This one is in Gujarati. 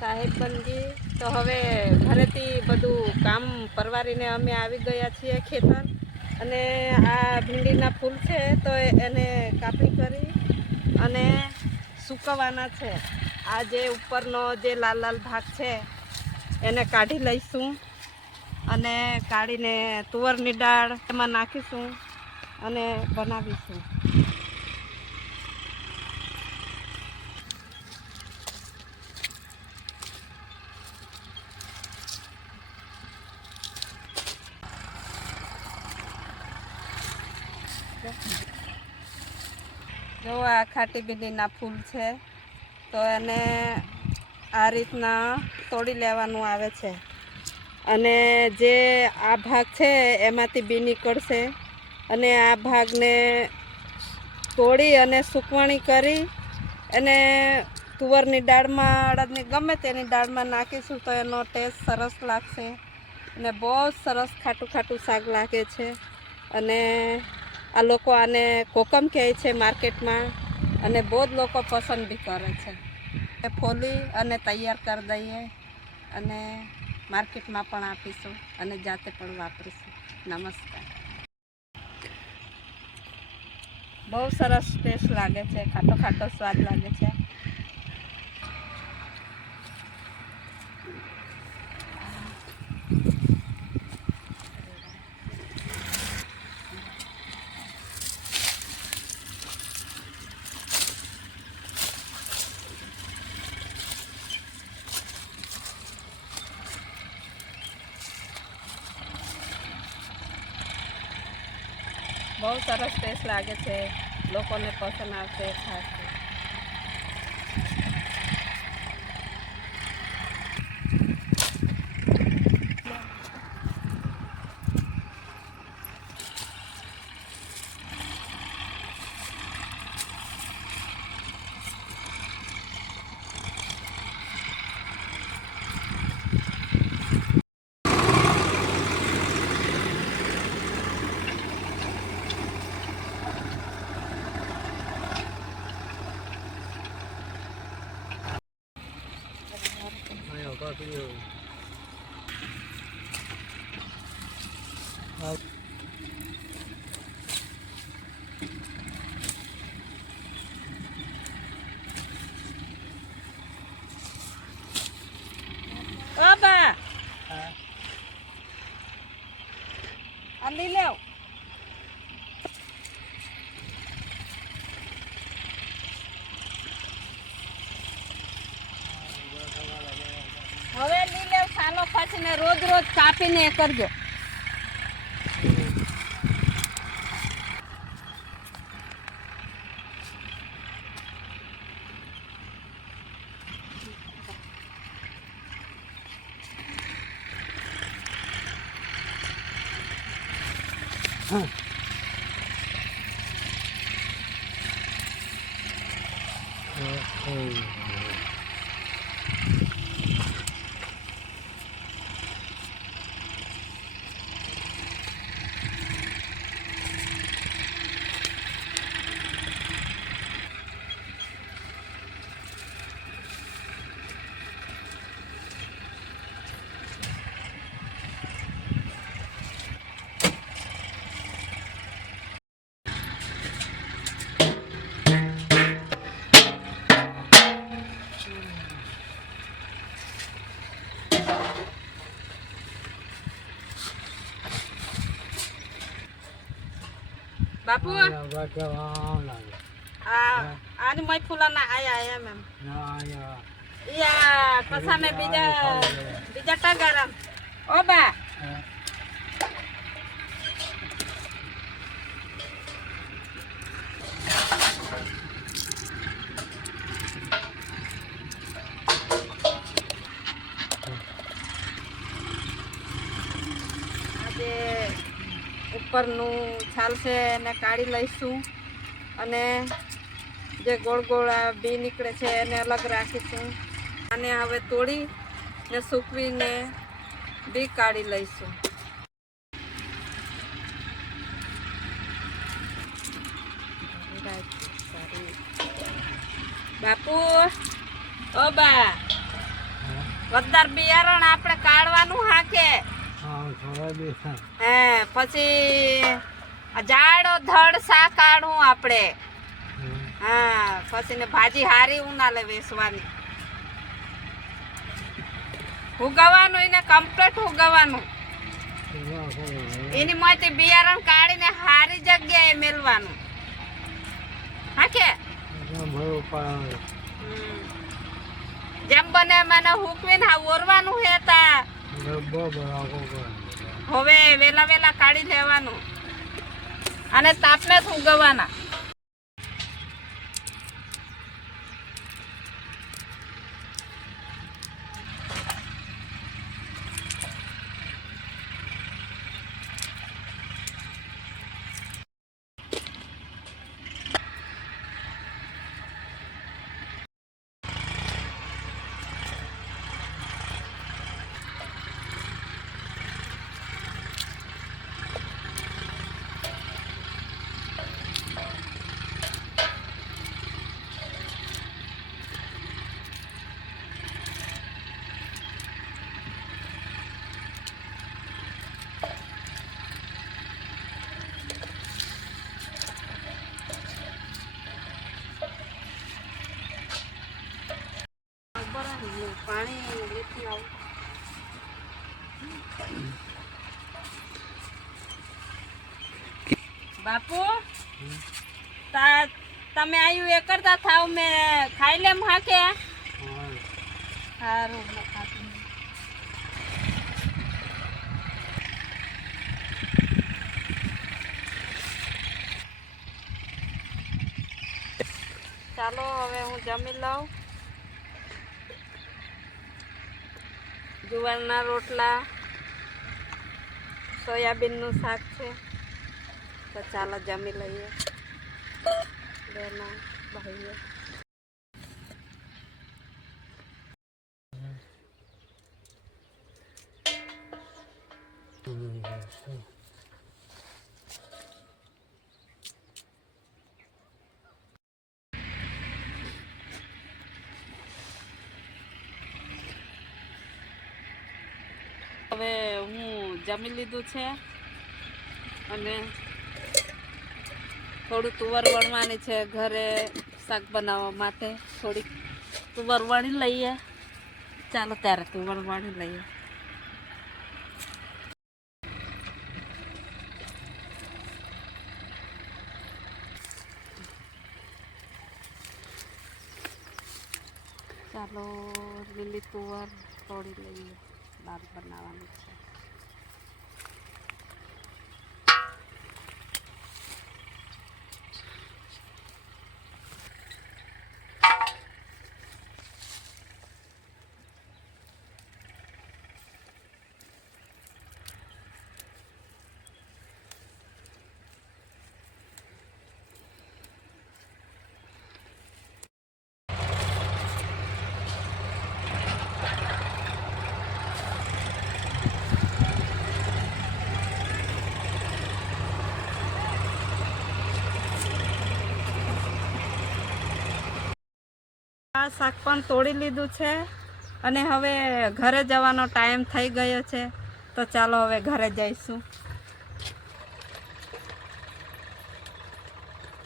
સાહેબ બનગી તો હવે ઘરેથી બધું કામ પરવારીને અમે આવી ગયા છીએ ખેતર અને આ ભીંડીના ફૂલ છે તો એને કાપી કરી અને સૂકવવાના છે. આ જે ઉપરનો જે લાલ લાલ ભાગ છે એને કાઢી લઈશું અને કાઢીને તુવરની દાળ એમાં નાખીશું અને બનાવીશું. જો આ ખાટી ભીંડીના ફૂલ છે તો એને આ રીતના તોડી લેવાનું આવે છે અને જે આ ભાગ છે એમાંથી બી નીકળશે અને આ ભાગને તોડી અને સૂકવણી કરી અને તુવરની દાળમાં અડદની ગમે તેની દાળમાં નાખીશું તો એનો ટેસ્ટ સરસ લાગશે અને બહુ સરસ ખાટું ખાટું શાક લાગે છે. અને આ લોકો આને કોકમ કહે છે માર્કેટમાં અને બહુ જ લોકો પસંદ બી કરે છે. એ ફોલી અને તૈયાર કરી દઈએ અને માર્કેટમાં પણ આપીશું અને જાતે પણ વાપરીશું. નમસ્કાર. બહુ સરસ ટેસ્ટ લાગે છે, ખાટો ખાટો સ્વાદ લાગે છે. બહુ સરસ ટેસ્ટ લાગે છે, લોકોને પસંદ આવશે ખાસ. બા આલી લેવ. હવે લઈ લેવ સાલો પછી ને રોજ રોજ કાપીને એ કરજો. બાપુ આની મય ફૂલાના આયા મેમ યા કસાને બીજા ટગારામ ઓ બા આજે ઉપરનું છાલ છે એને કાઢી લઈશું અને જે ગોળ ગોળ બી નીકળે છે એને અલગ રાખીશું. આને હવે તોડી ને સૂકવીને બી કાઢી લઈશું. બાપુ ઓ બા ગદ્દાર બિયારણ આપણે કાઢવાનું હાકે. હે પછી જાડો ધડ સા કાઢું આપણે. હા પછી ને ભાજી હારી ઉનાલે વેસવાની. ઉગાવાનું એને કમ્પ્લીટ ઉગાવાનું. એની માંથી બિયારણ કાઢીને હારી જગ્યાએ મેલવાનું. હા કે જેમ બને મને હુકવીને ઓરવાનું હેતા. હવે વેલા વેલા કાઢી લેવાનું અને તાપને જ ઉગવવાના. પાણી લેતી આવું. બાપુ તમે આયુ એ કરતા થાવ મેં ખાઈ લેમ હાકે. સારું ચાલો હવે હું જમી લઉં. જુવારના રોટલા, સોયાબીનનું શાક છે. તો ચાલો જમી લઈએ બેનો ભાઈઓ. હવે હું જમી લીધું છે અને થોડું તુવર વણવાની છે ઘરે શાક બનાવવા માટે. થોડીક તુવર વણી લઈએ. ચાલો ત્યારે તુવર વણી લઈએ. ચાલો લીલી તુવર તોડી લઈએ. દાળ બનાવવાની છે. આ શાક પણ તોડી લીધું છે અને હવે ઘરે જવાનો ટાઈમ થઈ ગયો છે. તો ચાલો હવે ઘરે જઈશું.